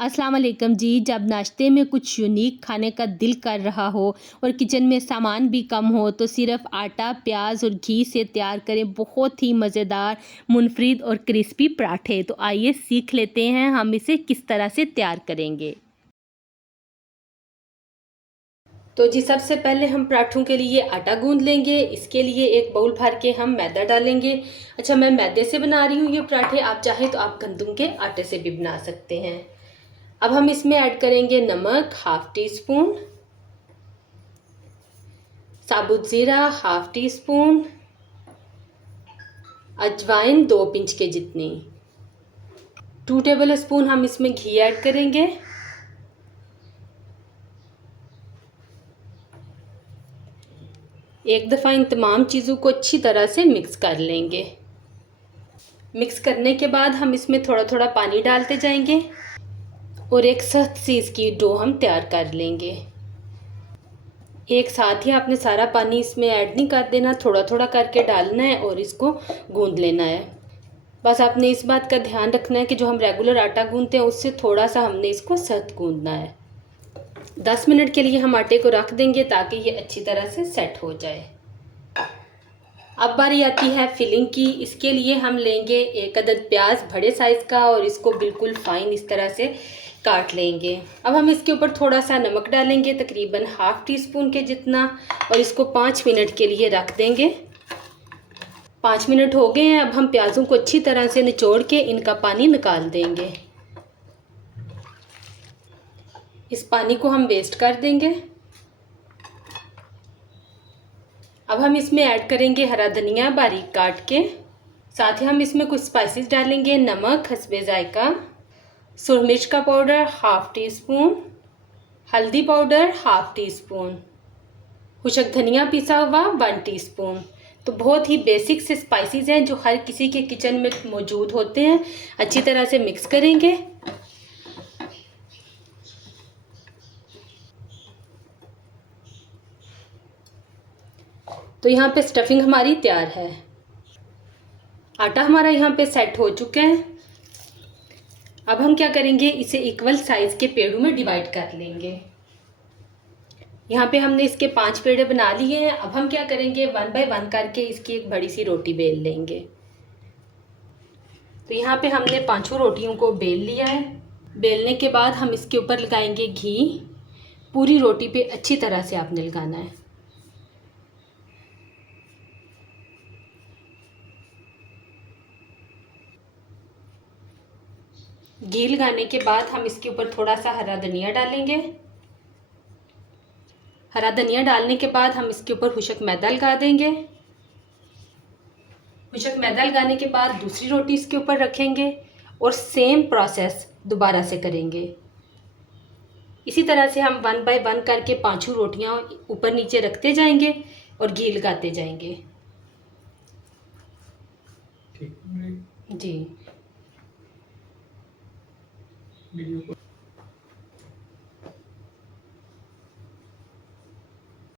अस्सलाम वालेकुम जी। जब नाश्ते में कुछ यूनिक खाने का दिल कर रहा हो और किचन में सामान भी कम हो तो सिर्फ आटा, प्याज और घी से तैयार करें बहुत ही मज़ेदार, मुनफरिद और क्रिस्पी पराठे। तो आइए सीख लेते हैं हम इसे किस तरह से तैयार करेंगे। तो जी सबसे पहले हम पराठों के लिए आटा गूंद लेंगे। इसके लिए एक बाउल भर के हम मैदा डालेंगे। अच्छा, मैं मैदे से बना रही हूँ ये पराठे, आप चाहे तो आप गंदम के आटे से भी बना सकते हैं। अब हम इसमें ऐड करेंगे नमक हाफ टी स्पून, साबुत ज़ीरा हाफ टी स्पून, अजवाइन 2 पिंच के जितनी, 2 टेबल स्पून हम इसमें घी ऐड करेंगे। एक दफ़ा इन तमाम चीज़ों को अच्छी तरह से मिक्स कर लेंगे। मिक्स करने के बाद हम इसमें थोड़ा थोड़ा पानी डालते जाएंगे और एक सख्त सी इसकी डो हम तैयार कर लेंगे। एक साथ ही आपने सारा पानी इसमें ऐड नहीं कर देना, थोड़ा थोड़ा करके डालना है और इसको गूंद लेना है। बस आपने इस बात का ध्यान रखना है कि जो हम रेगुलर आटा गूंदते हैं उससे थोड़ा सा हमने इसको सख्त गूंदना है। 10 मिनट के लिए हम आटे को रख देंगे ताकि ये अच्छी तरह से सेट हो जाए। अब बारी आती है फिलिंग की। इसके लिए हम लेंगे एक अदद प्याज बड़े साइज़ का और इसको बिल्कुल फाइन इस तरह से काट लेंगे। अब हम इसके ऊपर थोड़ा सा नमक डालेंगे, तकरीबन हाफ टी स्पून के जितना, और इसको 5 मिनट के लिए रख देंगे। 5 मिनट हो गए हैं। अब हम प्याज़ों को अच्छी तरह से निचोड़ के इनका पानी निकाल देंगे। इस पानी को हम वेस्ट कर देंगे। अब हम इसमें ऐड करेंगे हरा धनिया बारीक काट के। साथ ही हम इसमें कुछ स्पाइसेस डालेंगे, नमक हस्बे जायका, सुरख मिर्च का पाउडर हाफ टी स्पून, हल्दी पाउडर हाफ टी स्पून, खुशक धनिया पिसा हुआ 1 टीस्पून। तो बहुत ही बेसिक से स्पाइसेस हैं जो हर किसी के किचन में मौजूद होते हैं। अच्छी तरह से मिक्स करेंगे। तो यहाँ पे स्टफिंग हमारी तैयार है। आटा हमारा यहाँ पे सेट हो चुका है। अब हम क्या करेंगे, इसे इक्वल साइज के पेड़ों में डिवाइड कर लेंगे। यहाँ पे हमने इसके 5 पेड़े बना लिए हैं। अब हम क्या करेंगे, 1 बाय 1 करके इसकी एक बड़ी सी रोटी बेल लेंगे। तो यहाँ पे हमने 5 रोटियों को बेल लिया है। बेलने के बाद हम इसके ऊपर लगाएंगे घी। पूरी रोटी पे अच्छी तरह से आपने लगाना है। घी लगाने के बाद हम इसके ऊपर थोड़ा सा हरा धनिया डालेंगे। हरा धनिया डालने के बाद हम इसके ऊपर खुशक मैदा लगा देंगे। खुशक मैदा लगाने के बाद दूसरी रोटी इसके ऊपर रखेंगे और सेम प्रोसेस दोबारा से करेंगे। इसी तरह से हम 1 बाय 1 करके 5 रोटियां ऊपर नीचे रखते जाएंगे और घी लगाते जाएंगे। जी।